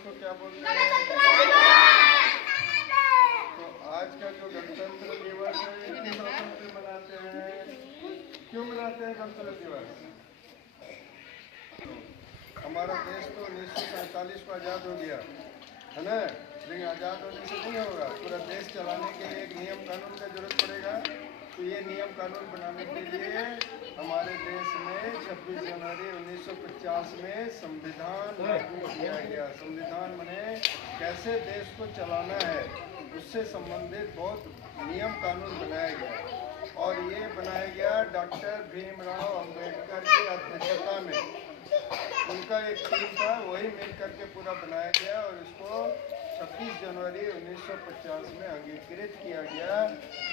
को क्या बोलते हैं? तो आज का जो गणतंत्र दिवस है ये किस अवसर पे मनाते हैं? क्यों मनाते हैं गणतंत्र दिवस? हमारा देश तो 1947 को आज़ाद हो गया है ना, लेकिन आज़ाद होने से नहीं होगा। पूरा देश चलाने के लिए एक नियम कानून का जरूरत पड़ेगा। तो ये नियम कानून बनाने के लिए हमारे देश में 26 जनवरी 1950 में संविधान लागू किया गया। संविधान में कैसे देश को चलाना है उससे संबंधित बहुत नियम कानून बनाया गया, और ये बनाया गया डॉक्टर भीमराव अंबेडकर की अध्यक्षता में। उनका एक टीम था, वही मिल करके पूरा बनाया गया और इसको 26 जनवरी 1950 में अंगीकृत किया गया।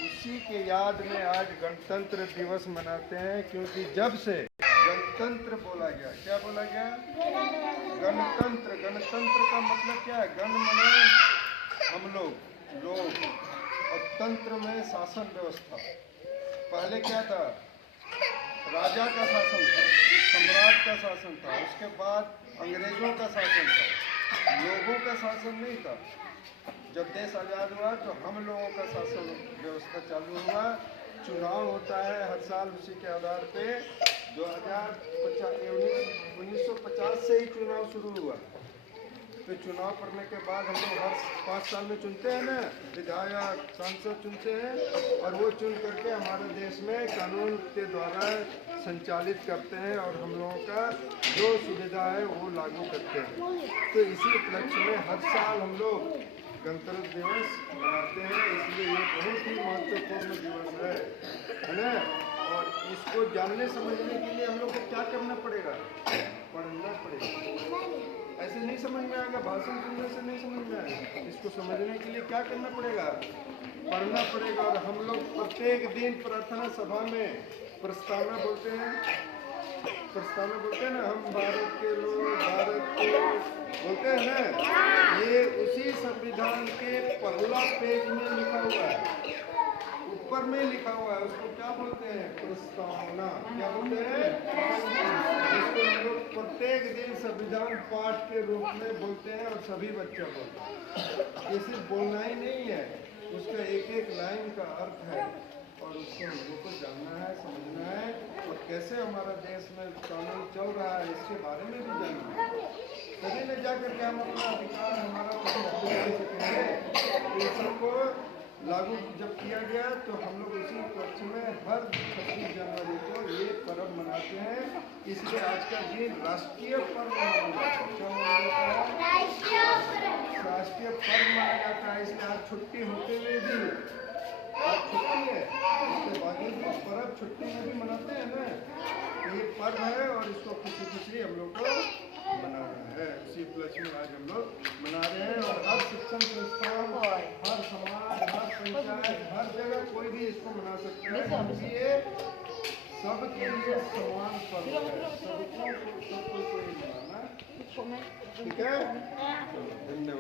उसी के याद में आज गणतंत्र दिवस मनाते हैं, क्योंकि जब से गणतंत्र बोला गया, क्या बोला गया? गणतंत्र। गणतंत्र का मतलब क्या है? गण माने हम लोग, और तंत्र में शासन व्यवस्था। पहले क्या था? राजा का शासन था, सम्राट का शासन था, उसके बाद अंग्रेजों का शासन था, लोगों का शासन नहीं था। जब देश आज़ाद हुआ तो हम लोगों का शासन व्यवस्था चालू हुआ। चुनाव होता है हर साल, उसी के आधार पे 1950 से ही चुनाव शुरू हुआ। तो चुनाव करने के बाद हम लोग हर 5 साल में चुनते हैं ना, विधायक सांसद चुनते हैं, और वो चुन करके हमारे देश में कानून के द्वारा संचालित करते हैं और हम लोगों का जो सुविधा है वो लागू करते हैं। तो इसी उपलक्ष्य में हर साल हम लोग गणतंत्र दिवस मनाते हैं, इसलिए ये बहुत ही महत्वपूर्ण दिवस है ना। और इसको जानने समझने के लिए हम लोग को क्या करना पड़ेगा? पढ़ना पड़ेगा। ऐसे नहीं समझ में आएगा, भाषण सुनने से नहीं समझ में आएगा। इसको समझने के लिए क्या करना पड़ेगा? पढ़ना पड़ेगा। और हम लोग प्रत्येक दिन प्रार्थना सभा में प्रस्तावना बोलते हैं, ना, हम भारत के लोग, भारत के बोलते हैं ना। ये उसी संविधान के पहला पेज में लिखा हुआ है, ऊपर में लिखा हुआ है। उसको क्या बोलते हैं? प्रस्तावना। क्या बोलते हैं? इसको हम लोग प्रत्येक दिन संविधान पाठ के रूप में बोलते हैं, और सभी बच्चे बोलते हैं। ये सिर्फ बोलना ही नहीं है, उसका एक एक लाइन का अर्थ है, और उसको हम लोग को जानना है, समझना है, और कैसे हमारा देश में कानून चल रहा है इसके बारे में भी जानना है। तभी न जाकर के हम अपना अधिकार हमारा इस सबको लागू जब किया गया, तो हम लोग उसी पक्ष में हर 26 जनवरी को ये पर्व मनाते हैं। इसलिए आज का दिन राष्ट्रीय पर्व माना जाता है। क्या माना जाता है? राष्ट्रीय पर्व माना जाता है। इसलिए आज छुट्टी होते हुए भी, आज छुट्टी है, इसके बाकी भी पर्व छुट्टी में भी मनाते हैं ना। तो ये पर्व है और इसको खुशी खुशी हम लोग को मनाना है। उसी उपलक्ष्य में आज हम लोग मना रहे हैं, और हर शिक्षण संस्थान, हर समाज, हर पंचायत, हर जगह कोई भी इसको मना सकता है, क्योंकि ये सबके लिए समान पर्व है। सबको कोई मनाना, ठीक है? धन्यवाद।